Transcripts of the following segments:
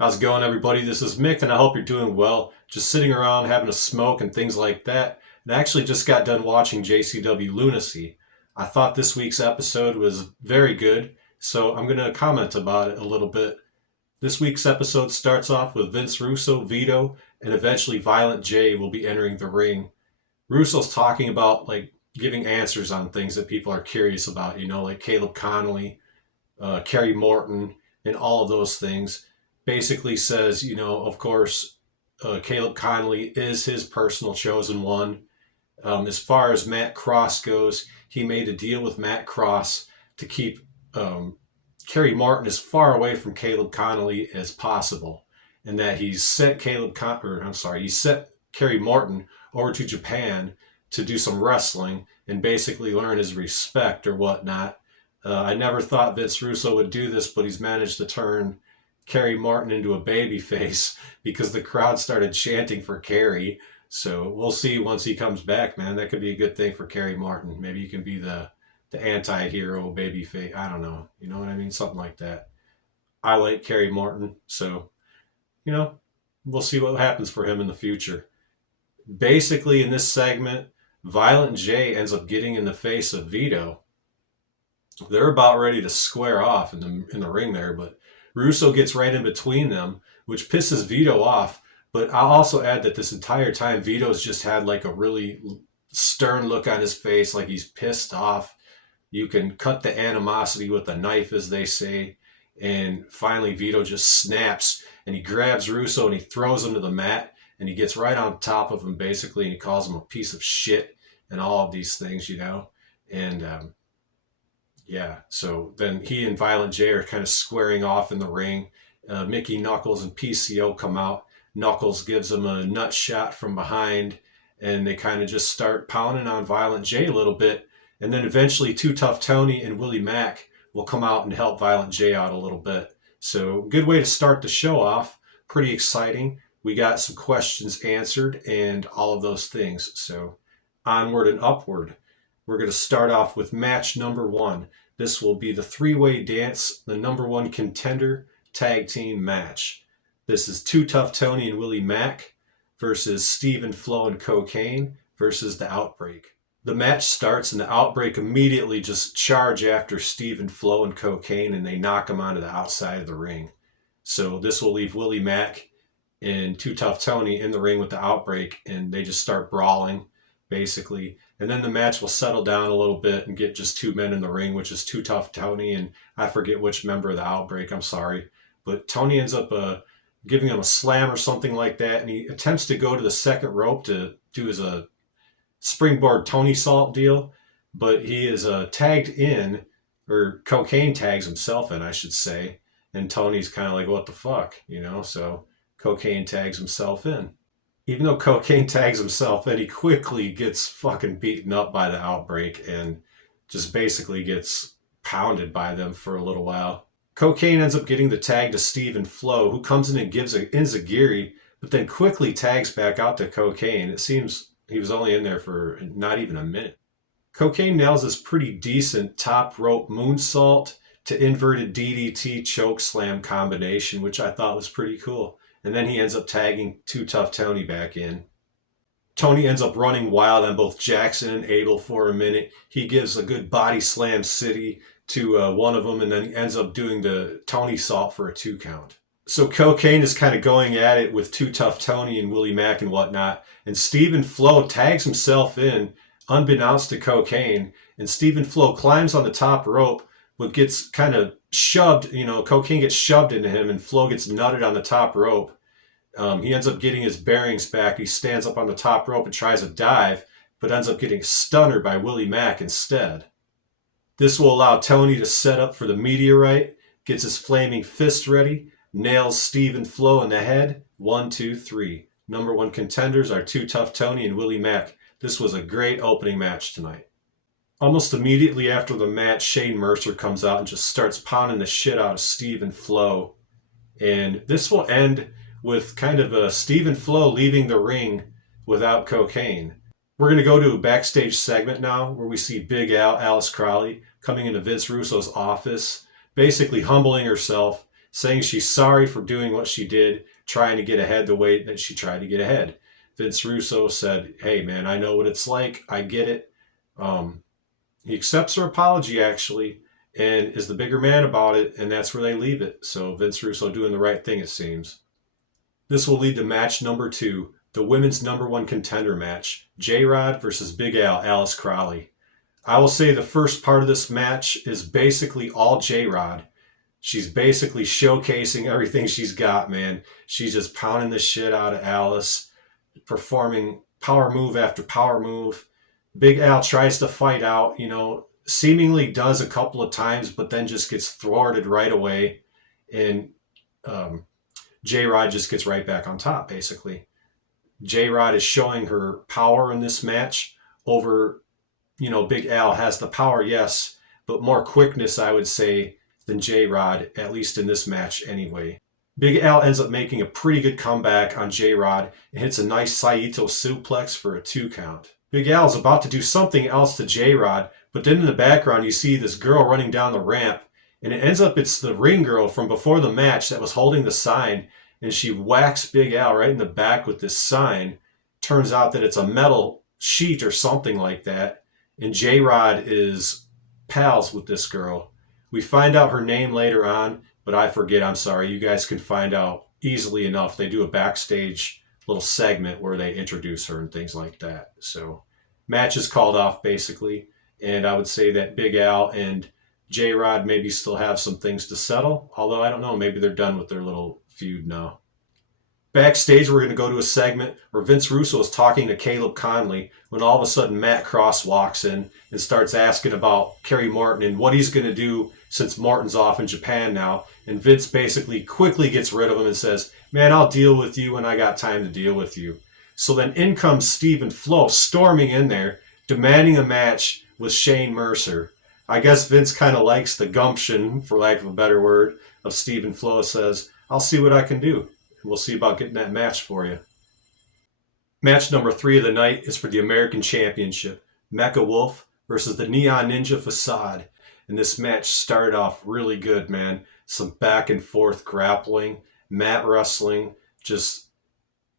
How's it going, everybody? This is Mick, and I hope you're doing well. Just sitting around having a smoke and things like that. And I actually just got done watching JCW Lunacy. I thought this week's episode was very good, so I'm going to comment about it a little bit. This week's episode starts off with Vince Russo, Vito, and eventually Violent J will be entering the ring. Russo's talking about giving answers on things that people are curious about, like Caleb Connolly, Kerry Morton, and all of those things. Basically says, of course, Caleb Connolly is his personal chosen one. As far as Matt Cross goes, he made a deal with Matt Cross to keep Kerry Martin as far away from Caleb Connolly as possible, and that he's sent he sent Kerry Martin over to Japan to do some wrestling and basically learn his respect or whatnot. I never thought Vince Russo would do this, but he's managed to turn Kerry Martin into a baby face because the crowd started chanting for Kerry. So we'll see once he comes back, man. That could be a good thing for Kerry Martin. Maybe he can be the anti-hero baby face. I don't know. You know what I mean? Something like that. I like Kerry Martin, so you know, we'll see what happens for him in the future. Basically, in this segment, Violent J ends up getting in the face of Vito. They're about ready to square off in the ring there, but Russo gets right in between them, which pisses Vito off. But I'll also add that this entire time, Vito's just had like a really stern look on his face, like he's pissed off. You can cut the animosity with a knife, as they say. And finally, Vito just snaps and he grabs Russo and he throws him to the mat and he gets right on top of him, basically, and he calls him a piece of shit and all of these things, And yeah, so then he and Violent J are kind of squaring off in the ring. Mickie, Knuckles, and PCO come out. Knuckles gives him a nut shot from behind, and they kind of just start pounding on Violent J a little bit. And then eventually Too Tough Tony and Willie Mack will come out and help Violent J out a little bit. So good way to start the show off. Pretty exciting. We got some questions answered and all of those things. So onward and upward. We're going to start off with match number 1. This will be the three-way dance, the number 1 contender tag team match. This is Too Tough Tony and Willie Mack versus Steve, Flowe, and Cokane versus the Outbreak. The match starts and the Outbreak immediately just charge after Steve, Flowe, and Cokane, and they knock them onto the outside of the ring. So this will leave Willie Mack and Too Tough Tony in the ring with the Outbreak, and they just start brawling, basically. And then the match will settle down a little bit and get just 2 men in the ring, which is Too Tough Tony and I forget which member of the Outbreak. I'm sorry. But Tony ends up giving him a slam or something like that, and he attempts to go to the second rope to do his springboard Tony Salt deal, but he is tagged in, or Cokane tags himself in, I should say, and Tony's kind of like, what the fuck, So Cokane tags himself in. Even though Cokane tags himself in, he quickly gets fucking beaten up by the Outbreak and just basically gets pounded by them for a little while. Cokane ends up getting the tag to Steve and Flowe, who comes in and gives an enziguri, but then quickly tags back out to Cokane. It seems he was only in there for not even a minute. Cokane nails this pretty decent top rope moonsault to inverted DDT choke slam combination, which I thought was pretty cool. And then he ends up tagging Too Tough Tony back in. Tony ends up running wild on both Jackson and Abel for a minute. He gives a good body slam city to one of them, and then he ends up doing the Tony Salt for a 2 count. So Cokane is kind of going at it with Too Tough Tony and Willie Mack and whatnot, and Steve Flowe tags himself in, unbeknownst to Cokane, and Steve Flowe climbs on the top rope, but gets kind of shoved, Cokane gets shoved into him, and Flowe gets nutted on the top rope. He ends up getting his bearings back. He stands up on the top rope and tries a dive, but ends up getting stunnered by Willie Mack instead. This will allow Tony to set up for the meteorite, gets his flaming fist ready, nails Steve Flowe in the head. 1, 2, 3. Number 1 contenders are Too Tough Tony and Willie Mack. This was a great opening match tonight. Almost immediately after the match, Shane Mercer comes out and just starts pounding the shit out of Steve Flowe. And this will end with kind of Steve Flowe leaving the ring without Cokane. We're going to go to a backstage segment now where we see Big Alice Crowley, coming into Vince Russo's office, basically humbling herself saying she's sorry for doing what she did, trying to get ahead the way that she tried to get ahead. Vince Russo said, hey, man, I know what it's like. I get it. He accepts her apology, actually, and is the bigger man about it, and that's where they leave it. So Vince Russo doing the right thing, it seems. This will lead to match number 2, the women's #1 contender match, J-Rod versus Big Al, Alice Crowley. I will say the first part of this match is basically all J-Rod. She's basically showcasing everything she's got, man. She's just pounding the shit out of Alice, performing power move after power move. Big Al tries to fight out, seemingly does a couple of times, but then just gets thwarted right away. And J-Rod just gets right back on top, basically. J-Rod is showing her power in this match over, Big Al has the power, yes, but more quickness, I would say, than J-Rod, at least in this match anyway. Big Al ends up making a pretty good comeback on J-Rod and hits a nice Saito suplex for a 2 count. Big Al is about to do something else to J-Rod, but then in the background you see this girl running down the ramp, and it ends up it's the ring girl from before the match that was holding the sign, and she whacks Big Al right in the back with this sign. Turns out that it's a metal sheet or something like that, and J-Rod is pals with this girl. We find out her name later on, but I forget, I'm sorry. You guys can find out easily enough. They do a backstage little segment where they introduce her and things like that. So match is called off basically, and I would say that Big Al and J-Rod maybe still have some things to settle, although I don't know, maybe they're done with their little feud now. Backstage, we're going to go to a segment where Vince Russo is talking to Caleb Conley when all of a sudden Matt Cross walks in and starts asking about Kerry Morton and what he's going to do since Morton's off in Japan now. And Vince basically quickly gets rid of him and says, man, I'll deal with you when I got time to deal with you. So then in comes Steve and Flowe storming in there, demanding a match with Shane Mercer. I guess Vince kind of likes the gumption, for lack of a better word, of Steve and Flowe. Says, I'll see what I can do. We'll see about getting that match for you. Match number 3 of the night is for the American Championship. Mecha Wolf versus the Neon Ninja Facade. And this match started off really good, man. Some back and forth grappling, mat wrestling, just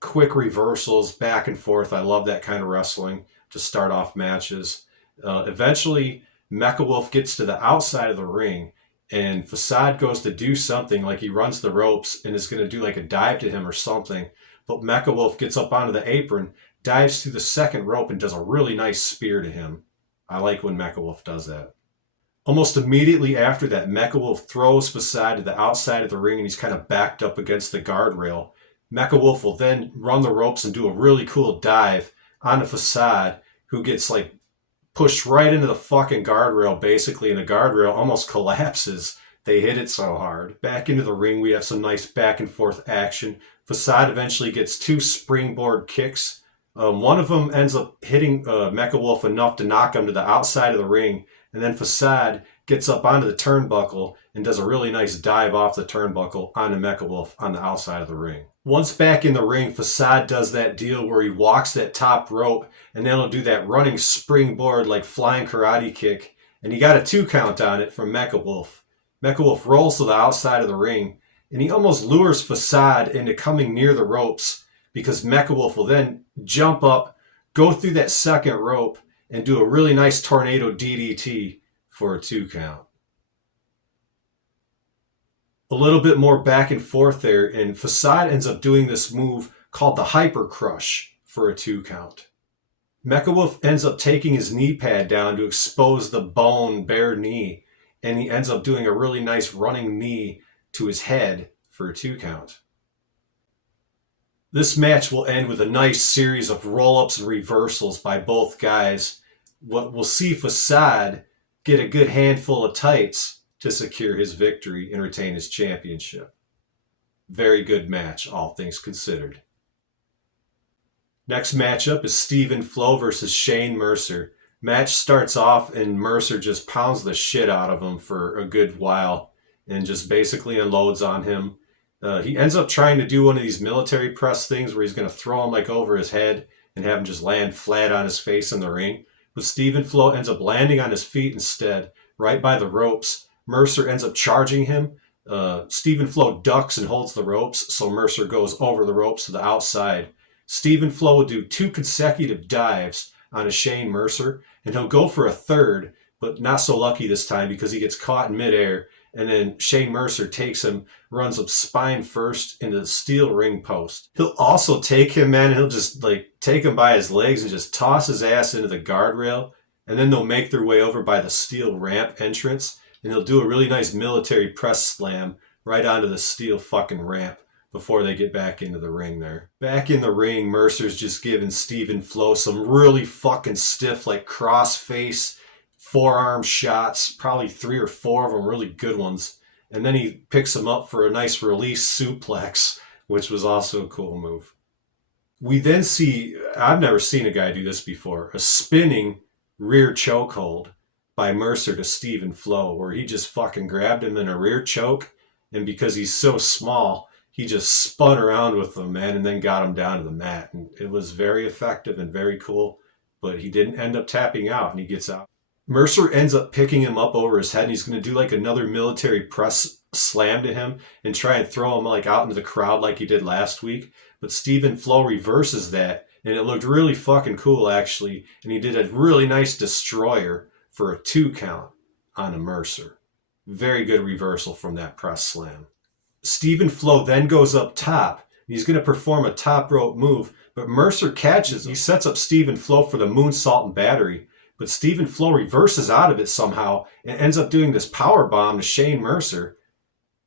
quick reversals, back and forth. I love that kind of wrestling to start off matches. Eventually, Mecha Wolf gets to the outside of the ring, and Facade goes to do something, like he runs the ropes and is going to do like a dive to him or something. But Mecha Wolf gets up onto the apron, dives through the second rope, and does a really nice spear to him. I like when Mecha Wolf does that. Almost immediately after that, Mecha Wolf throws Facade to the outside of the ring, and he's kind of backed up against the guardrail. Mecha Wolf will then run the ropes and do a really cool dive onto Facade, who gets like pushed right into the fucking guardrail, basically, and the guardrail almost collapses. They hit it so hard. Back into the ring, we have some nice back and forth action. Facade eventually gets 2 springboard kicks. One of them ends up hitting Mecha Wolf enough to knock him to the outside of the ring, and then Facade gets up onto the turnbuckle and does a really nice dive off the turnbuckle onto Mecha Wolf on the outside of the ring. Once back in the ring, Facade does that deal where he walks that top rope, and then he'll do that running springboard like flying karate kick, and he got a 2 count on it from Mecha Wolf. Mecha Wolf rolls to the outside of the ring, and he almost lures Facade into coming near the ropes, because Mecha Wolf will then jump up, go through that second rope, and do a really nice tornado DDT for a 2 count. A little bit more back and forth there, and Facade ends up doing this move called the Hyper Crush for a 2 count. Mecha Wolf ends up taking his knee pad down to expose the bone, bare knee, and he ends up doing a really nice running knee to his head for a 2 count. This match will end with a nice series of roll-ups and reversals by both guys. We'll see Facade get a good handful of tights to secure his victory and retain his championship. Very good match, all things considered. Next matchup is Steve and Flowe versus Shane Mercer. Match starts off and Mercer just pounds the shit out of him for a good while and just basically unloads on him. He ends up trying to do one of these military press things where he's going to throw him like over his head and have him just land flat on his face in the ring. But Steve and Flowe ends up landing on his feet instead, right by the ropes. Mercer ends up charging him, Stephen Flowe ducks and holds the ropes, so Mercer goes over the ropes to the outside. Stephen Flowe will do 2 consecutive dives on a Shane Mercer, and he'll go for a third, but not so lucky this time because he gets caught in midair, and then Shane Mercer takes him, runs him spine first into the steel ring post. He'll also take him, man, and he'll just take him by his legs and just toss his ass into the guardrail, and then they'll make their way over by the steel ramp entrance, and he'll do a really nice military press slam right onto the steel fucking ramp before they get back into the ring there. Back in the ring, Mercer's just giving Stephen Flowe some really fucking stiff, cross-face, forearm shots, probably 3 or 4 of them, really good ones. And then he picks him up for a nice release suplex, which was also a cool move. We then see, I've never seen a guy do this before, a spinning rear chokehold by Mercer to Stephen Flowe, where he just fucking grabbed him in a rear choke, and because he's so small, he just spun around with him, man, and then got him down to the mat. And it was very effective and very cool, but he didn't end up tapping out, and he gets out. Mercer ends up picking him up over his head, and he's going to do another military press slam to him and try and throw him out into the crowd like he did last week. But Stephen Flowe reverses that, and it looked really fucking cool, actually. And he did a really nice destroyer for a 2 count on a Mercer. Very good reversal from that press slam. Stephen Flowe then goes up top. He's going to perform a top rope move, but Mercer catches him. He sets up Stephen Flowe for the moonsault and battery, but Stephen Flowe reverses out of it somehow and ends up doing this power bomb to Shane Mercer.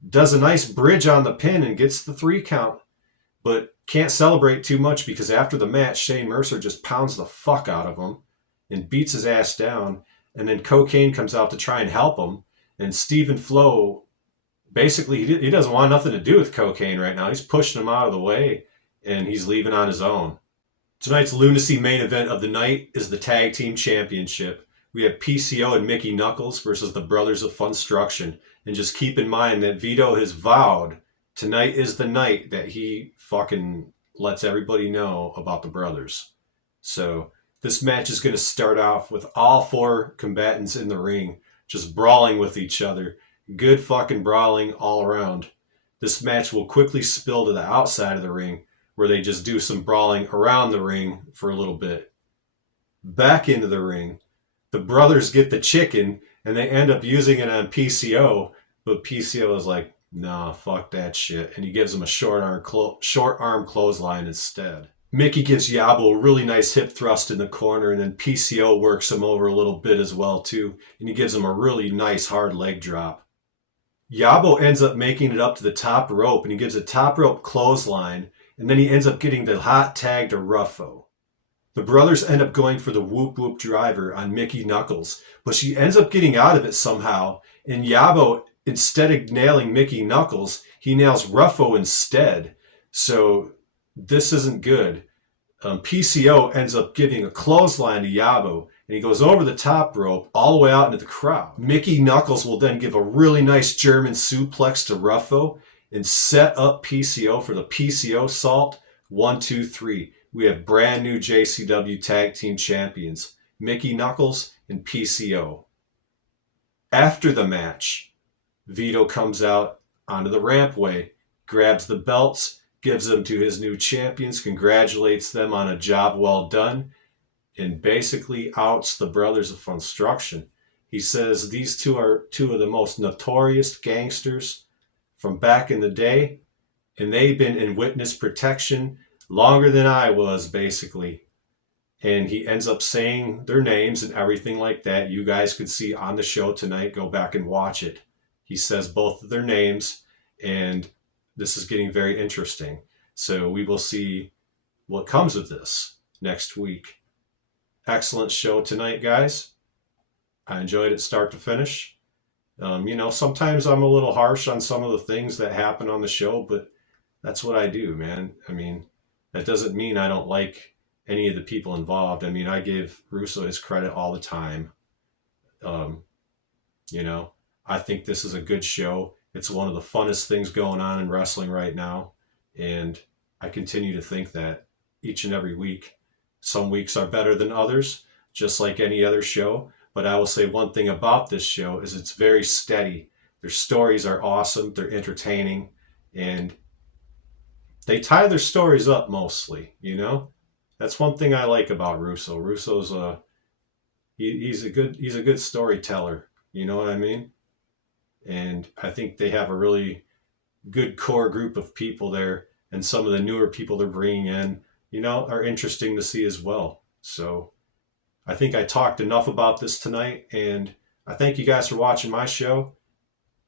Does a nice bridge on the pin and gets the 3 count, but can't celebrate too much because after the match, Shane Mercer just pounds the fuck out of him and beats his ass down. And then Cokane comes out to try and help him. And Stephen Flowe, basically, he doesn't want nothing to do with Cokane right now. He's pushing him out of the way, and he's leaving on his own. Tonight's Lunacy main event of the night is the Tag Team Championship. We have PCO and Mickey Knuckles versus the Brothers of Funstruction. And just keep in mind that Vito has vowed tonight is the night that he fucking lets everybody know about the brothers. So this match is going to start off with all 4 combatants in the ring just brawling with each other. Good fucking brawling all around. This match will quickly spill to the outside of the ring, where they just do some brawling around the ring for a little bit. Back into the ring, the brothers get the chicken, and they end up using it on PCO, but PCO is like, nah, fuck that shit, and he gives him a short arm clothesline instead. Mickie gives Yabo a really nice hip thrust in the corner, and then PCO works him over a little bit as well, too, and he gives him a really nice hard leg drop. Yabo ends up making it up to the top rope, and he gives a top rope clothesline, and then he ends up getting the hot tag to Ruffo. The brothers end up going for the whoop whoop driver on Mickey Knuckles, but she ends up getting out of it somehow, and Yabo, instead of nailing Mickey Knuckles, he nails Ruffo instead. So this isn't good. PCO ends up giving a clothesline to Yabo, and he goes over the top rope all the way out into the crowd. Mickey Knuckles will then give a really nice German suplex to Ruffo and set up PCO for the PCO salt. 1, 2, 3. We have brand new JCW Tag Team Champions, Mickey Knuckles and PCO. After the match, Vito comes out onto the rampway, grabs the belts, gives them to his new champions, congratulates them on a job well done, and basically outs the Brothers of Funstruction. He says these 2 are 2 of the most notorious gangsters from back in the day, and they've been in witness protection longer than I was, basically. And he ends up saying their names and everything like that. You guys could see on the show tonight. Go back and watch it. He says both of their names, and this is getting very interesting. So we will see what comes of this next week. Excellent show tonight, guys. I enjoyed it start to finish. Sometimes I'm a little harsh on some of the things that happen on the show, but that's what I do, man. I mean, that doesn't mean I don't like any of the people involved. I mean, I give Russo his credit all the time. I think this is a good show. It's one of the funnest things going on in wrestling right now. And I continue to think that each and every week. Some weeks are better than others, just like any other show. But I will say one thing about this show is it's very steady. Their stories are awesome. They're entertaining, and they tie their stories up mostly. That's one thing I like about Russo. Russo's he's a good storyteller. You know what I mean? And I think they have a really good core group of people there, and some of the newer people they're bringing in, are interesting to see as well. So I think I talked enough about this tonight, and I thank you guys for watching my show.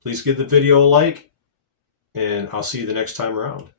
Please give the video a like, and I'll see you the next time around.